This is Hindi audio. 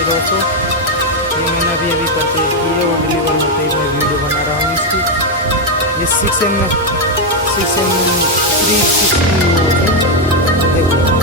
फिर दोस्तों ये मैंने अभी अभी परचेज की है और डिलीवर होते ही मैं वीडियो बना रहा हूँ इसकी। ये 6M 360 होते हैं, देखो